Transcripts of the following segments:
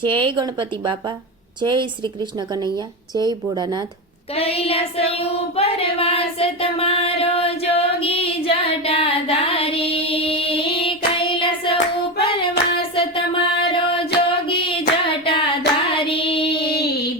જય ગણપતિ બાપા, જય શ્રી કૃષ્ણ કનૈયા, જય ભોળાનાથ। કૈલાસ ઉપર વાસ તમારો જોગી જટાધારી, કૈલાસ ઉપર વાસ તમારો જોગી જટાધારી।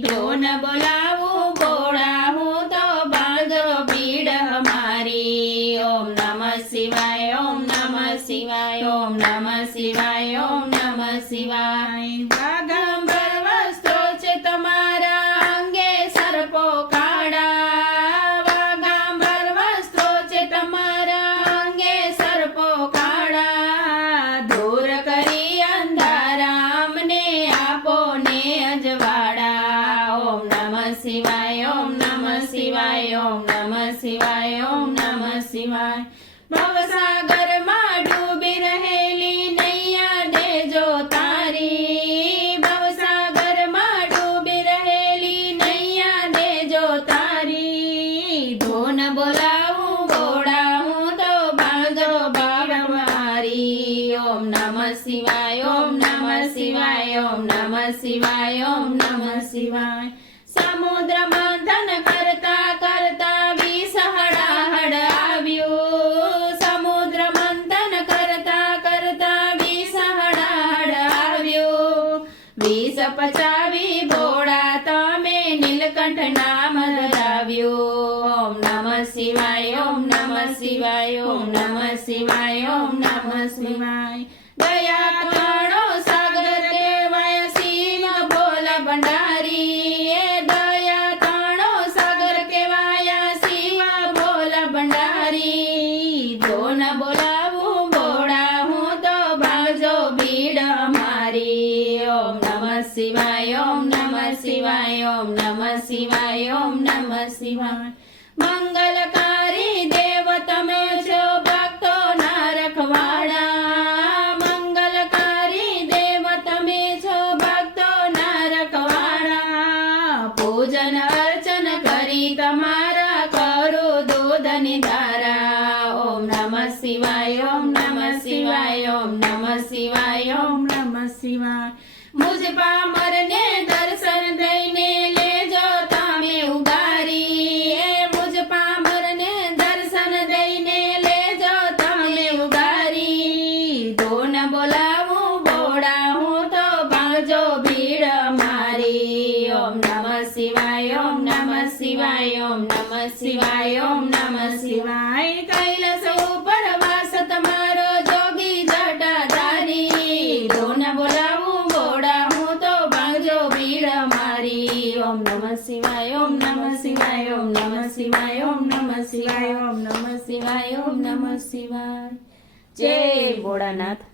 ઢોન બોલાવું ભોળા હું તો બાંધો ભીડ હમારી। ઓમ નમઃ શિવાય, ઓમ નમઃ શિવાય, ઓમ નમઃ શિવાય, ઓમ નમઃ શિવાય। વાઘંબર વસ્ત્રો છે તમારા અંગે સર્પો કાળા, વાઘંબર વસ્ત્રો છે તમારા અંગે સર્પો કાળા। દૂર કરી અંધારા અમને આપો ને અજવાળા। ઓમ નમઃ શિવાય, ઓમ નમઃ શિવાય, ઓમ નમઃ શિવાય, ઓમ નમઃ શિવાય। ભવસાગરમાં ડૂબી રહેલી નૈયા દેજો તારી, ભવસાગરમાં ડૂબી રહેલી નૈયા દેજો તારી। ધૂન બોલાવું ભોળા હું તો બાંધો ભાવ મારી। ઓમ નમઃ શિવાય, ઓમ નમઃ શિવાય, ઓમ નમઃ શિવાય, ઓમ નમઃ શિવાય। સમુદ્ર મંથન કરતા કરતા વિષહડાહડ આવ્યું, સમુદ્ર મંથન કરતા કરતા વિષહડાહડ આવ્યું। વિષ પચાવી ભોળા તમે નીલકંઠ નામ ધરાવ્યું। ઓમ નમઃ શિવાય, ઓમ નમઃ શિવાય, ઓમ નમઃ શિવાય, ઓમ નમઃ શિવાય। દયા કણો સાગર કહેવાય શિવ ભોલા ભંડારી, એ દયા કણો સાગર કહેવાય શિવ ભોલા ભંડારી। ધોન બોલાવું ભોળા હું તો ભાવજો ભીડ અમારી। ઓમ નમઃ શિવાય, ઓમ નમઃ શિવાય, ઓમ નમઃ શિવાય, ઓમ નમઃ શિવાય। મંગલકારી દેવ તમે છો ભક્તોના રખવાળા, મંગલકારી દેવ તમે છો ભક્તોના રખવાળા। પૂજન અર્ચન કરી તમારા કરું દૂધની ધારા। ઓમ નમઃ શિવાય, ઓમ નમઃ શિવાય, ઓમ નમઃ શિવાય, ઓમ નમઃ શિવાય। મુજ પામરને દર્શન દઈને લેજો તમે ઉગારી, એ મુજ પામરને દર્શન દઈને લેજો તમે ઉગારી। ધૂન બોલાવું ભોળા હું તો ભાંગજો ભીડ મારી। ઓમ નમઃ શિવાય, ઓમ નમઃ શિવાય, ઓમ નમઃ શિવાય, ઓમ નમઃ શિવાય। કૈલાસ ઉપર વાસ તમારો જોગી જટાધારી, ધૂન બોલાવું ભોળા હું તો ભાંગજો ભીડ મારી। ઓમ નમઃ શિવાય, ઓમ નમઃ શિવાય, ઓમ નમઃ શિવાય, ઓમ નમઃ શિવાય, ઓમ નમઃ શિવાય, ઓમ નમઃ શિવાય। જય ભોળાનાથ।